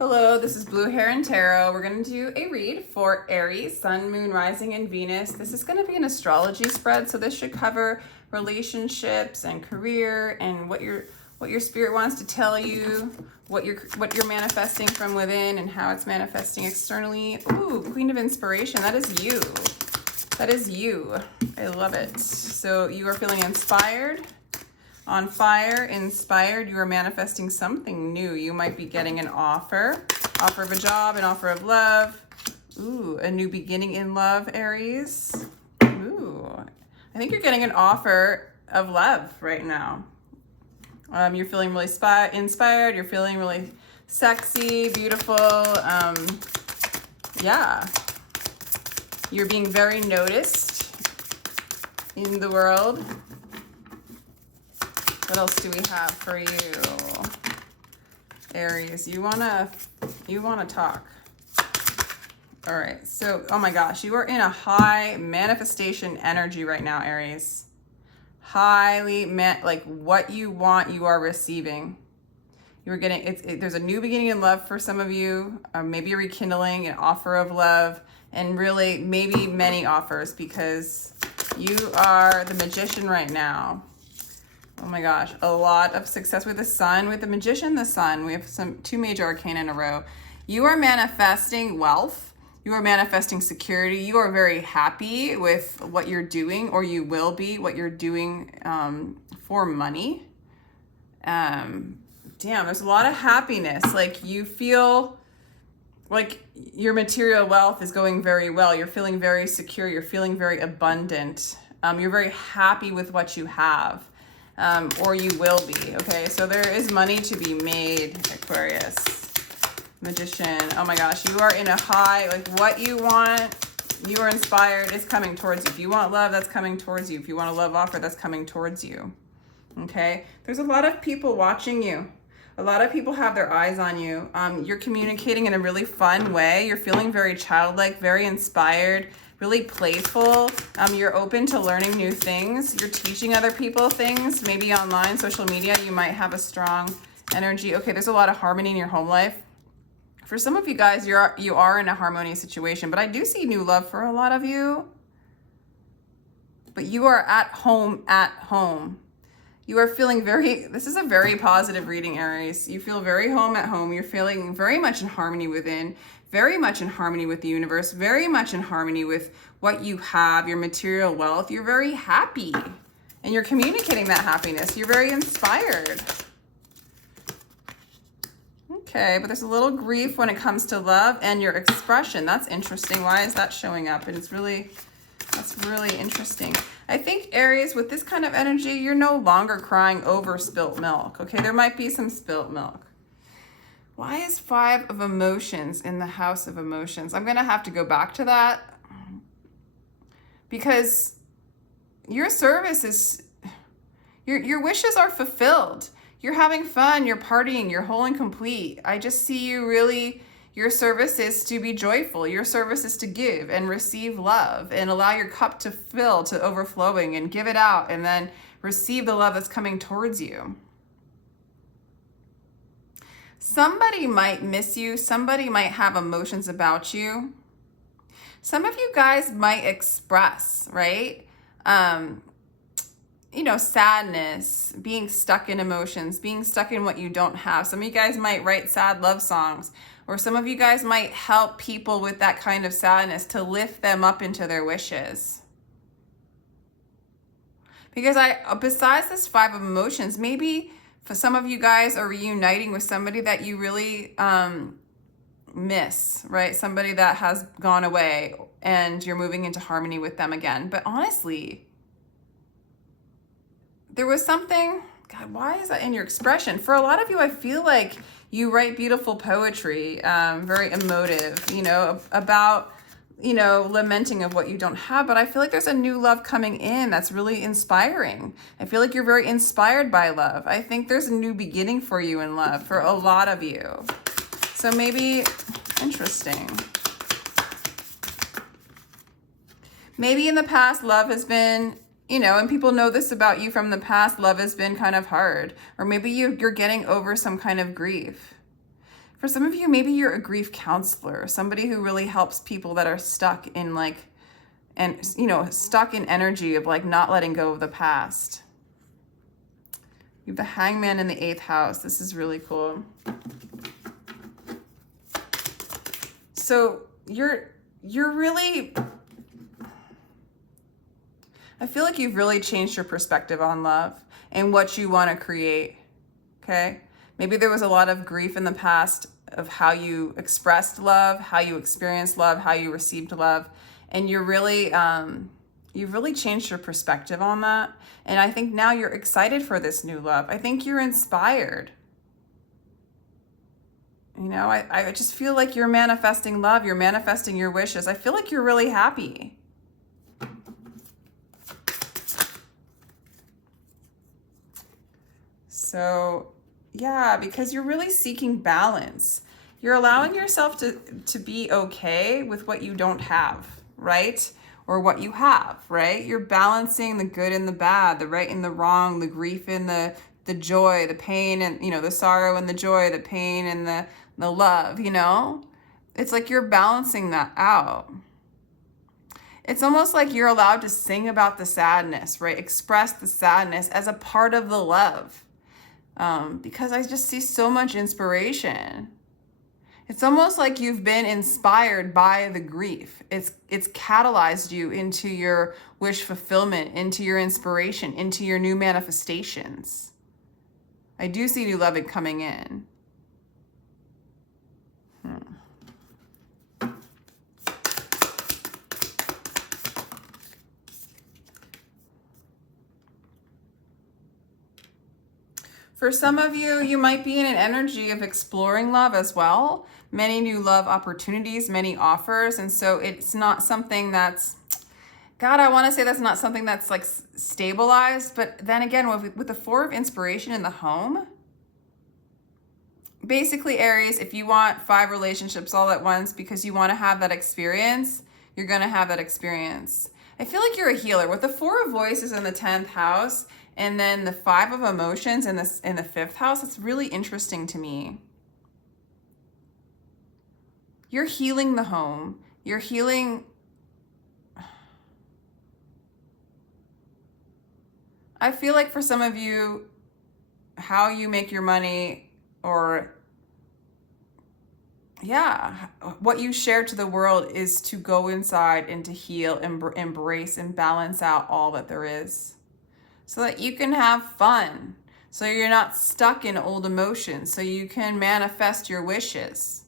Hello, this is Blue Heron Tarot. We're going to do a read for Aries, Sun, Moon, Rising, and Venus. This is going to be an astrology spread, so this should cover relationships and career and what your spirit wants to tell you, what you're manifesting from within and how it's manifesting externally. Ooh, Queen of Inspiration. That is you. That is you. I love it. So you are feeling inspired. On fire, inspired, you are manifesting something new. You might be getting an offer of a job, an offer of love. Ooh, a new beginning in love, Aries. Ooh, I think you're getting an offer of love right now. You're feeling really inspired. You're feeling really sexy, beautiful. Yeah, you're being very noticed in the world. What else do we have for you, Aries? You wanna talk. All right, so, oh my gosh, you are in a high manifestation energy right now, Aries. Highly, like what you want, you are receiving. You're getting, there's a new beginning in love for some of you, maybe a rekindling, an offer of love, and really maybe many offers because you are the Magician right now. Oh my gosh, a lot of success with the Sun, with the Magician, the Sun. We have two major arcana in a row. You are manifesting wealth. You are manifesting security. You are very happy with what you're doing, or you will be what you're doing for money. Damn, there's a lot of happiness. Like you feel like your material wealth is going very well. You're feeling very secure. You're feeling very abundant. You're very happy with what you have. Or you will be, okay? So there is money to be made, Aquarius. Magician, oh my gosh, you are in a high, like what you want, you are inspired, it's coming towards you. If you want love, that's coming towards you. If you want a love offer, that's coming towards you, okay? There's a lot of people watching you. A lot of people have their eyes on you. You're communicating in a really fun way. You're feeling very childlike, very inspired, really playful. You're open to learning new things. You're teaching other people things, maybe online, social media. You might have a strong energy. Okay, there's a lot of harmony in your home life. For some of you guys, you are in a harmonious situation, but I do see new love for a lot of you. But you are at home, You are feeling this is a very positive reading, Aries. You feel very home at home. You're feeling very much in harmony within, very much in harmony with the universe, very much in harmony with what you have, your material wealth. You're very happy and you're communicating that happiness. You're very inspired. Okay, but there's a little grief when it comes to love and your expression. That's interesting. Why is that showing up? And that's really interesting. I think, Aries, with this kind of energy, you're no longer crying over spilt milk. Okay, there might be some spilt milk. Why is 5 of Emotions in the House of Emotions? I'm going to have to go back to that because your service is, your wishes are fulfilled. You're having fun, you're partying, you're whole and complete. I just see you really, your service is to be joyful. Your service is to give and receive love and allow your cup to fill to overflowing and give it out and then receive the love that's coming towards you. Somebody might miss you. Somebody might have emotions about you. Some of you guys might express, right? Sadness, being stuck in emotions, being stuck in what you don't have. Some of you guys might write sad love songs, or some of you guys might help people with that kind of sadness to lift them up into their wishes. Because besides this 5 of Emotions, maybe for some of you guys are reuniting with somebody that you really miss, right? Somebody that has gone away and you're moving into harmony with them again. But honestly, there was something, God, why is that in your expression? For a lot of you, I feel like you write beautiful poetry, very emotive, about, lamenting of what you don't have. But I feel like there's a new love coming in that's really inspiring. I feel like you're very inspired by love. I think there's a new beginning for you in love for a lot of you. So maybe, interesting. Maybe in the past, love has been, and people know this about you from the past, love has been kind of hard. Or maybe you're getting over some kind of grief. For some of you, maybe you're a grief counselor, somebody who really helps people that are stuck in like, and you know, stuck in energy of like not letting go of the past. You have the Hangman in the 8th house. This is really cool. So you're really, I feel like you've really changed your perspective on love and what you want to create. Okay. Maybe there was a lot of grief in the past of how you expressed love, how you experienced love, how you received love. And you're really, you've really changed your perspective on that. And I think now you're excited for this new love. I think you're inspired. You know, I just feel like you're manifesting love. You're manifesting your wishes. I feel like you're really happy. So yeah, because you're really seeking balance. You're allowing yourself to be okay with what you don't have, right? Or what you have, right? You're balancing the good and the bad, the right and the wrong, the grief and the joy, the pain and, you know, the sorrow and the joy, the pain and the love, you know? It's like you're balancing that out. It's almost like you're allowed to sing about the sadness, right? Express the sadness as a part of the love. Because I just see so much inspiration. It's almost like you've been inspired by the grief. It's catalyzed you into your wish fulfillment, into your inspiration, into your new manifestations. I do see new love coming in. For some of you, you might be in an energy of exploring love as well. Many new love opportunities, many offers. And so it's not something that's, God, I want to say that's not something that's like stabilized. But then again, with the 4 of inspiration in the home, basically Aries, if you want 5 relationships all at once because you want to have that experience, you're going to have that experience. I feel like you're a healer. With the 4 of voices in the 10th house, and then the 5 of emotions in the 5th house, it's really interesting to me. You're healing the home. You're healing. I feel like for some of you, how you make your money, or yeah, what you share to the world is to go inside and to heal, embrace and balance out all that there is. So that you can have fun, so you're not stuck in old emotions, so you can manifest your wishes.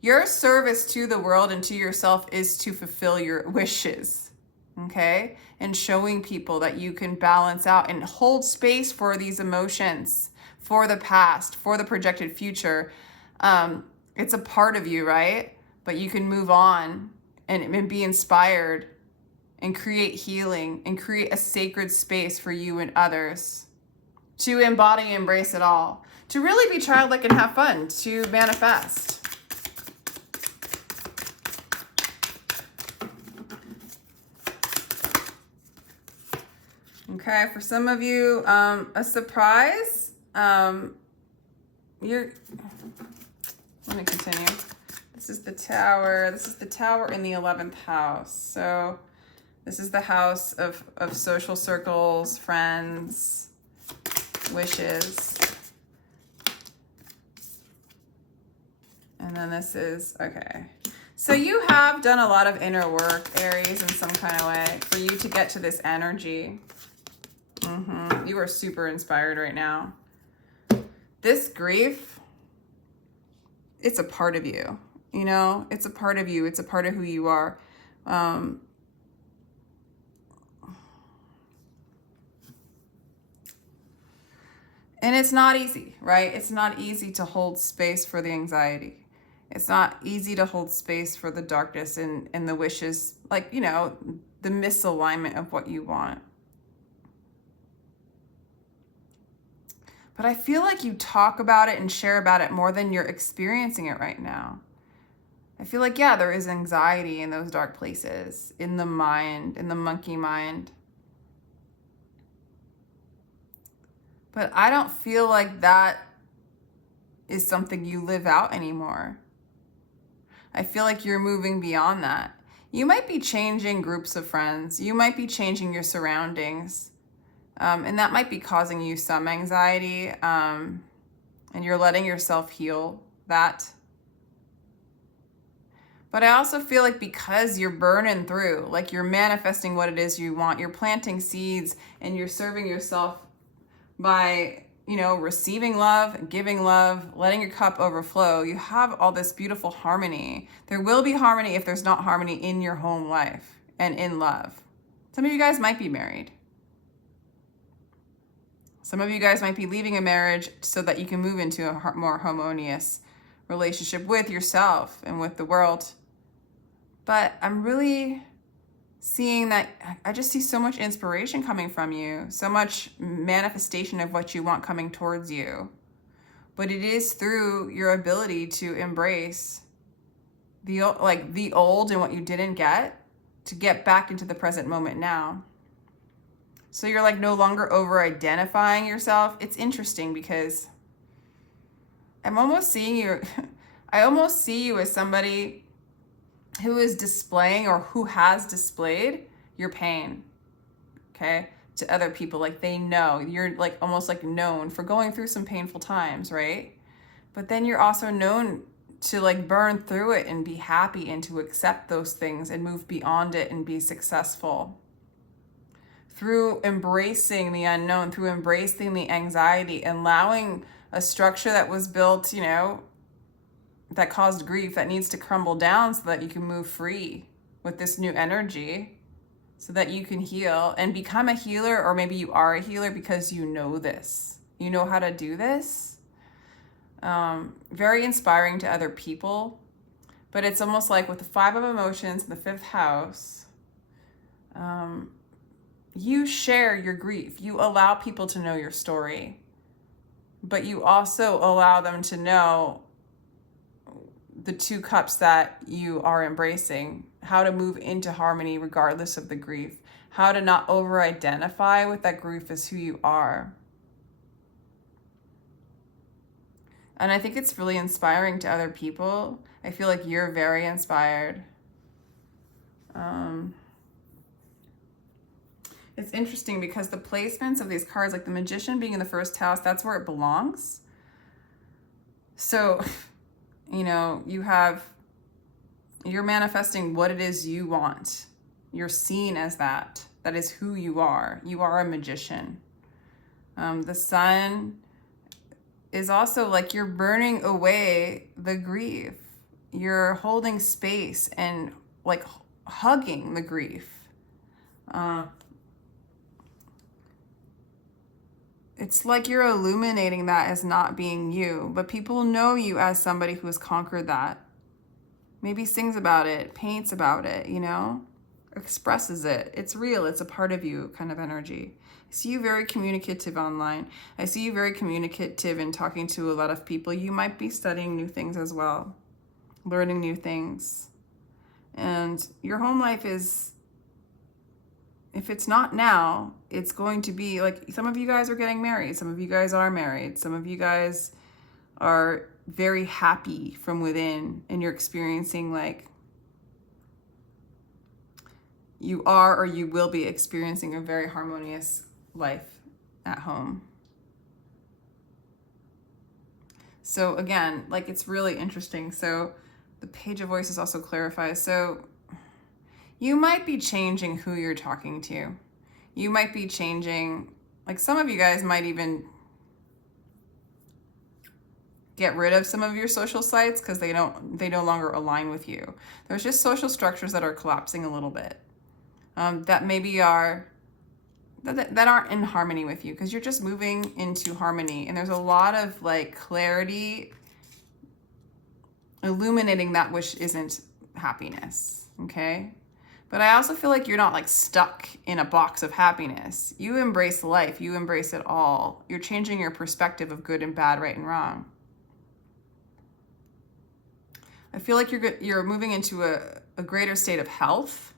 Your service to the world and to yourself is to fulfill your wishes, okay? And showing people that you can balance out and hold space for these emotions, for the past, for the projected future. It's a part of you, right? But you can move on and be inspired and create healing and create a sacred space for you and others to embody and embrace it all, to really be childlike and have fun, to manifest. Okay, for some of you, a surprise. Let me continue. This is the Tower. This is the Tower in the 11th house. So this is the house of social circles, friends, wishes. And then this is, okay. So you have done a lot of inner work, Aries, in some kind of way for you to get to this energy. You are super inspired right now. This grief, it's a part of you, you know? It's a part of you. It's a part of who you are. And it's not easy, right? It's not easy to hold space for the anxiety. It's not easy to hold space for the darkness and the wishes, like, you know, the misalignment of what you want. But I feel like you talk about it and share about it more than you're experiencing it right now. I feel like, yeah, there is anxiety in those dark places, in the mind, in the monkey mind. But I don't feel like that is something you live out anymore. I feel like you're moving beyond that. You might be changing groups of friends. You might be changing your surroundings. And that might be causing you some anxiety. And you're letting yourself heal that. But I also feel like because you're burning through, like you're manifesting what it is you want, you're planting seeds and you're serving yourself by, you know, receiving love, giving love, letting your cup overflow. You have all this beautiful harmony. There will be harmony if there's not harmony in your home life and in love. Some of you guys might be married. Some of you guys might be leaving a marriage so that you can move into a more harmonious relationship with yourself and with the world. But I'm really seeing that I just see so much inspiration coming from you, so much manifestation of what you want coming towards you. But it is through your ability to embrace the old and what you didn't get, to get back into the present moment now. So you're like no longer over-identifying yourself. It's interesting because I'm almost seeing you, I almost see you as somebody who is displaying or who has displayed your pain, okay, to other people. Like they know, you're like almost like known for going through some painful times, right? But then you're also known to like burn through it and be happy and to accept those things and move beyond it and be successful. Through embracing the unknown, through embracing the anxiety, and allowing a structure that was built, you know, that caused grief, that needs to crumble down so that you can move free with this new energy, so that you can heal and become a healer. Or maybe you are a healer because you know this. You know how to do this. Very inspiring to other people. But it's almost like with the 5 of emotions in the 5th house, you share your grief. You allow people to know your story. But you also allow them to know the 2 cups that you are embracing, how to move into harmony regardless of the grief, how to not over-identify with that grief as who you are. And I think it's really inspiring to other people. I feel like you're very inspired. It's interesting because the placements of these cards, like the Magician being in the 1st house, that's where it belongs. So, you know, you're manifesting what it is you want. You're seen as that. That is who you are. You are a magician. The Sun is also like you're burning away the grief. You're holding space and like hugging the grief. It's like you're illuminating that as not being you, but people know you as somebody who has conquered that. Maybe sings about it, paints about it, you know, expresses it. It's real. It's a part of you kind of energy. I see you very communicative online. I see you very communicative in talking to a lot of people. You might be studying new things as well, learning new things. And your home life is, if it's not now, it's going to be like, some of you guys are getting married. Some of you guys are married. Some of you guys are very happy from within, and you're experiencing like you are or you will be experiencing a very harmonious life at home. So again, like it's really interesting. So the Page of Voices also clarifies. So you might be changing who you're talking to. You might be changing, like some of you guys might even get rid of some of your social sites because they no longer align with you. There's just social structures that are collapsing a little bit. That maybe are, that aren't in harmony with you because you're just moving into harmony. And there's a lot of like clarity illuminating that which isn't happiness, okay? But I also feel like you're not like stuck in a box of happiness. You embrace life. You embrace it all. You're changing your perspective of good and bad, right and wrong. I feel like you're moving into a greater state of health.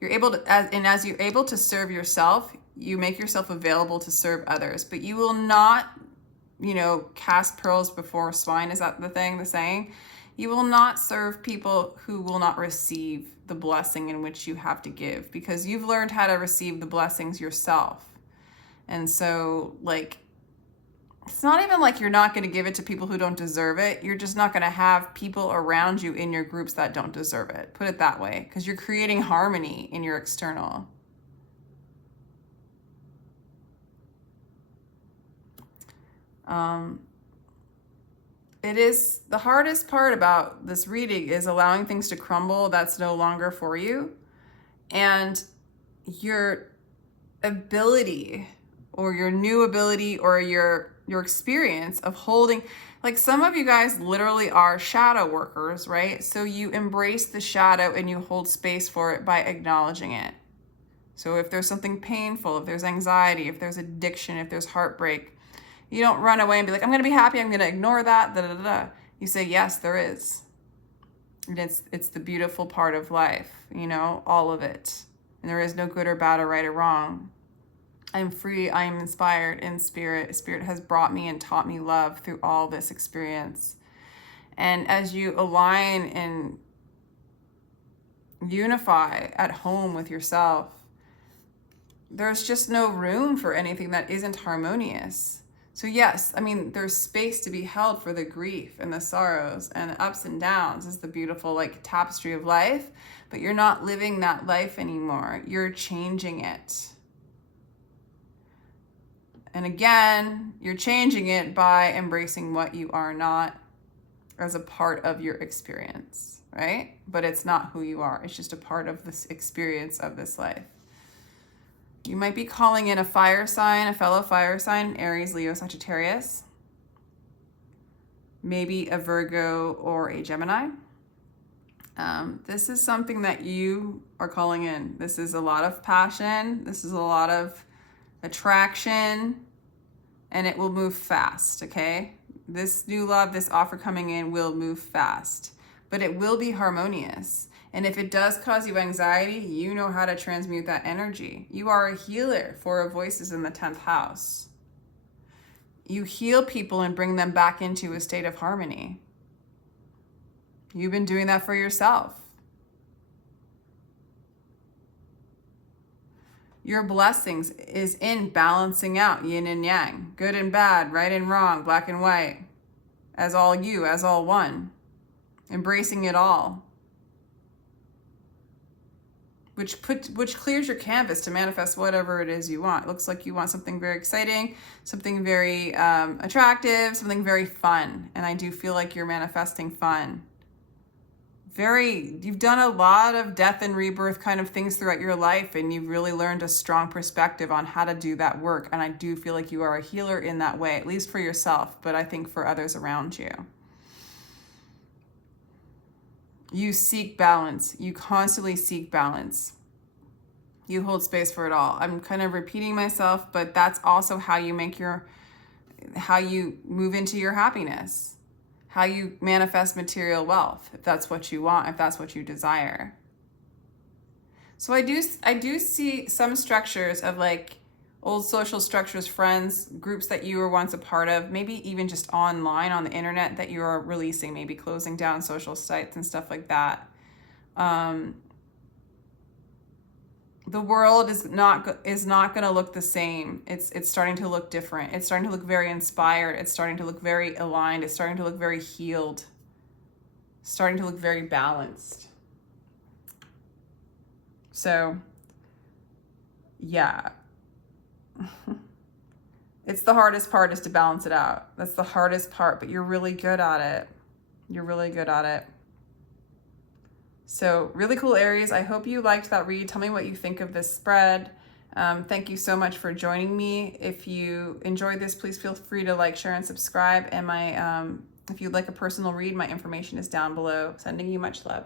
You're able to, as you're able to serve yourself, you make yourself available to serve others, but you will not, you know, cast pearls before swine. Is that the saying? You will not serve people who will not receive the blessing in which you have to give, because you've learned how to receive the blessings yourself. And so, like, it's not even like you're not going to give it to people who don't deserve it. You're just not going to have people around you in your groups that don't deserve it. Put it that way, because you're creating harmony in your external. It is the hardest part about this reading is allowing things to crumble that's no longer for you, and your ability or your new ability or your experience of holding, like some of you guys literally are shadow workers, right? So you embrace the shadow and you hold space for it by acknowledging it. So if there's something painful, if there's anxiety, if there's addiction, if there's heartbreak, you don't run away and be like, I'm going to be happy, I'm going to ignore that, da, da, da, da. You say, yes, there is. And it's the beautiful part of life, you know, all of it. And there is no good or bad or right or wrong. I'm free, I am inspired in spirit. Spirit has brought me and taught me love through all this experience. And as you align and unify at home with yourself, there's just no room for anything that isn't harmonious. So yes, I mean, there's space to be held for the grief and the sorrows and the ups and downs. Is the beautiful, like, tapestry of life, but you're not living that life anymore. You're changing it. And again, you're changing it by embracing what you are not as a part of your experience, right? But it's not who you are. It's just a part of this experience of this life. You might be calling in a fire sign, a fellow fire sign, Aries, Leo, Sagittarius. Maybe a Virgo or a Gemini. This is something that you are calling in. This is a lot of passion. This is a lot of attraction, and it will move fast, okay? This new love, this offer coming in will move fast, but it will be harmonious. And if it does cause you anxiety, you know how to transmute that energy. You are a healer for voices in the 10th house. You heal people and bring them back into a state of harmony. You've been doing that for yourself. Your blessings is in balancing out yin and yang, good and bad, right and wrong, black and white, as all you, as all one, embracing it all. Which clears your canvas to manifest whatever it is you want. It looks like you want something very exciting, something very attractive, something very fun. And I do feel like you're manifesting fun. You've done a lot of death and rebirth kind of things throughout your life, and you've really learned a strong perspective on how to do that work. And I do feel like you are a healer in that way, at least for yourself, but I think for others around you. You seek balance. You constantly seek balance. You hold space for it all. I'm kind of repeating myself, but that's also how you move into your happiness, how you manifest material wealth, if that's what you want, if that's what you desire. So I do see some structures of, like, old social structures, friends, groups that you were once a part of, maybe even just online on the internet that you are releasing, maybe closing down social sites and stuff like that. The world is not going to look the same. It's starting to look different. It's starting to look very inspired. It's starting to look very aligned. It's starting to look very healed. It's starting to look very balanced. So, yeah. It's the hardest part is to balance it out. That's the hardest part, but you're really good at it. You're really good at it. So really cool, Aries. I hope you liked that read. Tell me what you think of this spread. Thank you so much for joining me. If you enjoyed this, please feel free to like, share, and subscribe. And if you'd like a personal read, my information is down below. Sending you much love.